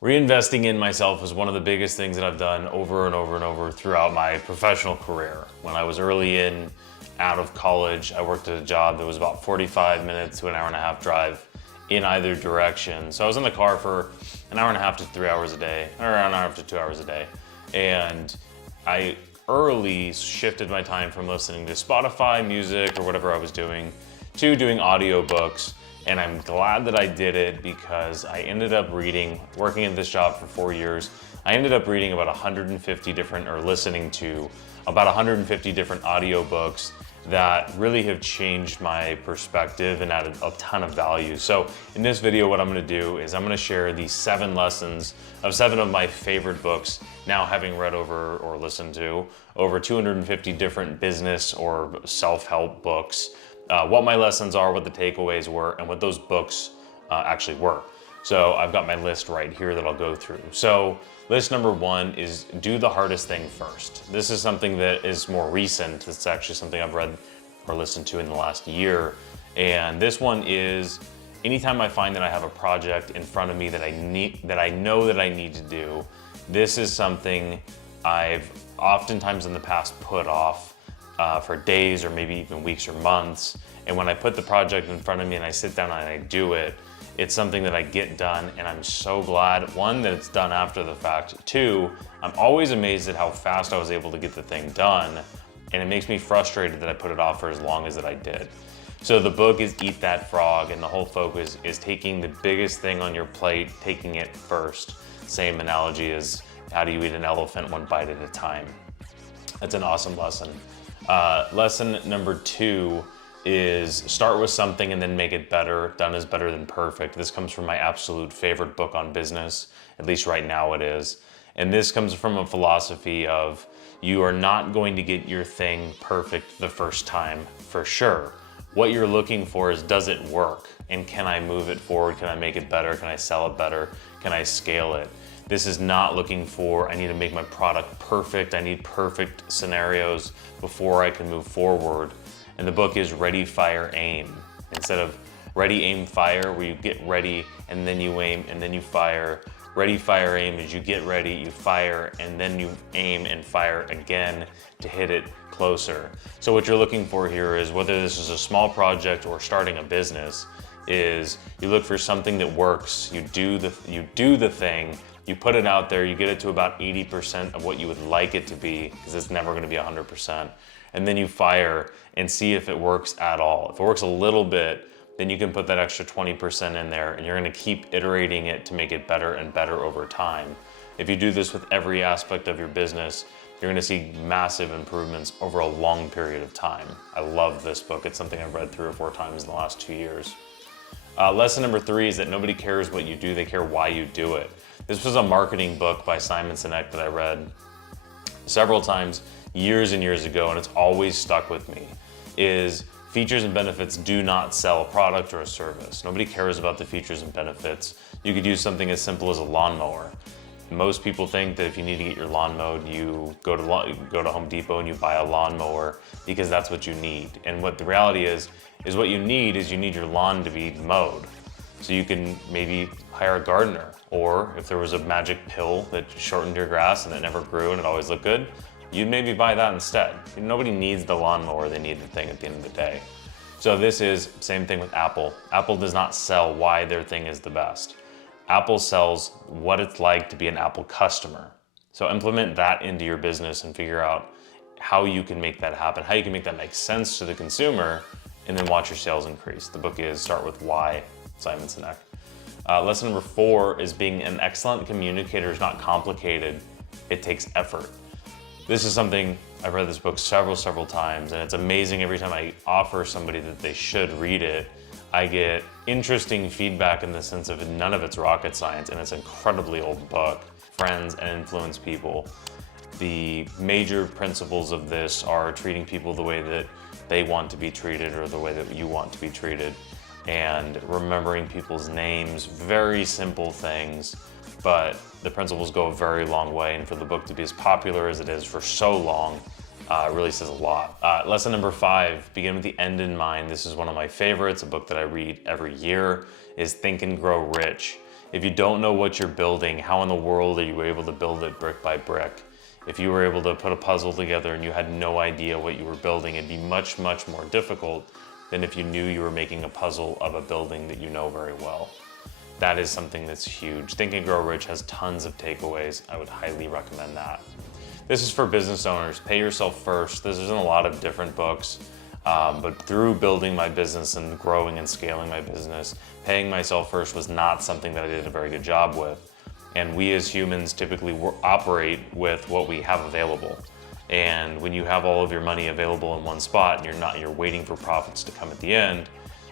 Reinvesting in myself is one of the biggest things that I've done over and over and over throughout my professional career. When I was out of college, I worked at a job that was about 45 minutes to an hour and a half drive in either direction. So I was in the car for an hour and a half to 3 hours a day, or an hour and a half to 2 hours a day. And I early shifted my time from listening to Spotify music or whatever I was doing to doing audiobooks. And I'm glad that I did it because I ended up working in this job for 4 years. I ended up reading about 150 different, or listening to about 150 different audiobooks that really have changed my perspective and added a ton of value. So in this video, what I'm gonna do is I'm gonna share the 7 lessons of 7 of my favorite books, now having read over or listened to over 250 different business or self-help books. What my lessons are, what the takeaways were, and what those books actually were. So I've got my list right here that I'll go through. So list number 1 is do the hardest thing first. This is something that is more recent. It's actually something I've read or listened to in the last year. And this one is, anytime I find that I have a project in front of me that I know that I need to do, this is something I've oftentimes in the past put off for days or maybe even weeks or months. And when I put the project in front of me and I sit down and I do it, it's something that I get done, and I'm so glad, 1, that it's done after the fact. 2, I'm always amazed at how fast I was able to get the thing done, and it makes me frustrated that I put it off for as long as that I did. So the book is Eat That Frog, and the whole focus is taking the biggest thing on your plate, taking it first. Same analogy as how do you eat an elephant 1 bite at a time. That's an awesome lesson. Lesson number 2 is start with something and then make it better. Done is better than perfect. This comes from my absolute favorite book on business, at least right now it is. And this comes from a philosophy of you are not going to get your thing perfect the first time, for sure. What you're looking for is, does it work? And can I move it forward? Can I make it better? Can I sell it better? Can I scale it? This is not looking for, I need to make my product perfect. I need perfect scenarios before I can move forward. And the book is Ready, Fire, Aim. Instead of Ready, Aim, Fire, where you get ready and then you aim and then you fire. Ready, Fire, Aim is you get ready, you fire, and then you aim and fire again to hit it closer. So what you're looking for here is, whether this is a small project or starting a business, is you look for something that works, you do the thing, you put it out there, you get it to about 80% of what you would like it to be, because it's never gonna be 100%. And then you fire and see if it works at all. If it works a little bit, then you can put that extra 20% in there, and you're gonna keep iterating it to make it better and better over time. If you do this with every aspect of your business, you're gonna see massive improvements over a long period of time. I love this book. It's something I've read 3 or 4 times in the last 2 years. Lesson number 3 is that nobody cares what you do, they care why you do it. This was a marketing book by Simon Sinek that I read several times years and years ago, and it's always stuck with me, is features and benefits do not sell a product or a service. Nobody cares about the features and benefits. You could use something as simple as a lawnmower. Most people think that if you need to get your lawn mowed, you go to Home Depot and you buy a lawnmower because that's what you need. And what the reality is what you need is you need your lawn to be mowed. So you can maybe hire a gardener, or if there was a magic pill that shortened your grass and it never grew and it always looked good, you'd maybe buy that instead. Nobody needs the lawnmower, they need the thing at the end of the day. So this is same thing with Apple. Apple does not sell why their thing is the best. Apple sells what it's like to be an Apple customer. So implement that into your business and figure out how you can make that happen, how you can make that make sense to the consumer, and then watch your sales increase. The book is Start With Why, Simon Sinek. Lesson number 4 is being an excellent communicator is not complicated, it takes effort. This is something, I've read this book several times, and it's amazing every time I offer somebody that they should read it, I get interesting feedback in the sense of none of it's rocket science, and it's an incredibly old book. Friends and influence people. The major principles of this are treating people the way that they want to be treated or the way that you want to be treated, and remembering people's names, very simple things, but the principles go a very long way, and for the book to be as popular as it is for so long, really says a lot. Lesson number 5, begin with the end in mind. This is one of my favorites, a book that I read every year, is Think and Grow Rich. If you don't know what you're building, how in the world are you able to build it brick by brick? If you were able to put a puzzle together and you had no idea what you were building, it'd be much, much more difficult than if you knew you were making a puzzle of a building that you know very well. That is something that's huge. Think and Grow Rich has tons of takeaways. I would highly recommend that. This is for business owners. Pay yourself first. This is in a lot of different books, but through building my business and growing and scaling my business, paying myself first was not something that I did a very good job with. And we as humans typically operate with what we have available. And when you have all of your money available in one spot and you're waiting for profits to come at the end,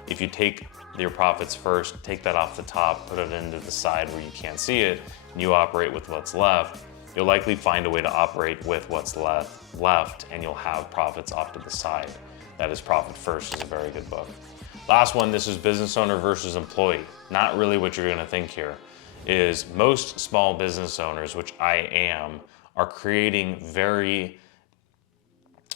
if you take your profits first, take that off the top, put it into the side where you can't see it, and you operate with what's left, you'll likely find a way to operate with what's left, and you'll have profits off to the side. That is Profit First is a very good book. Last one, this is business owner versus employee. Not really what you're gonna think here. Is most small business owners, which I am, are creating very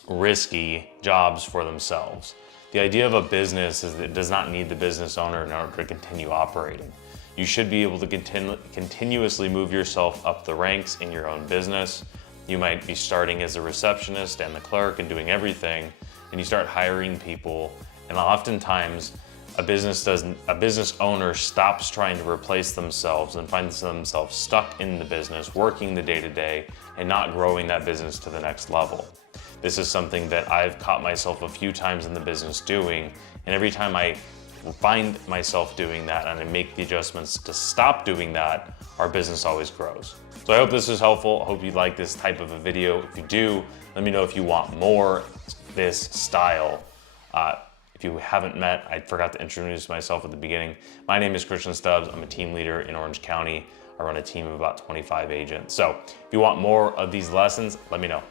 risky jobs for themselves. The idea of a business is that it does not need the business owner in order to continue operating. You should be able to continuously move yourself up the ranks in your own business. You might be starting as a receptionist and the clerk and doing everything, and you start hiring people, and oftentimes a business owner stops trying to replace themselves and finds themselves stuck in the business, working the day-to-day and not growing that business to the next level. This is something that I've caught myself a few times in the business doing, and every time I find myself doing that and I make the adjustments to stop doing that, our business always grows. So I hope this is helpful. I hope you like this type of a video. If you do, let me know if you want more this style. If you haven't met, I forgot to introduce myself at the beginning. My name is Stubbs. I'm a team leader in Orange County. I run a team of about 25 agents. So if you want more of these lessons, let me know.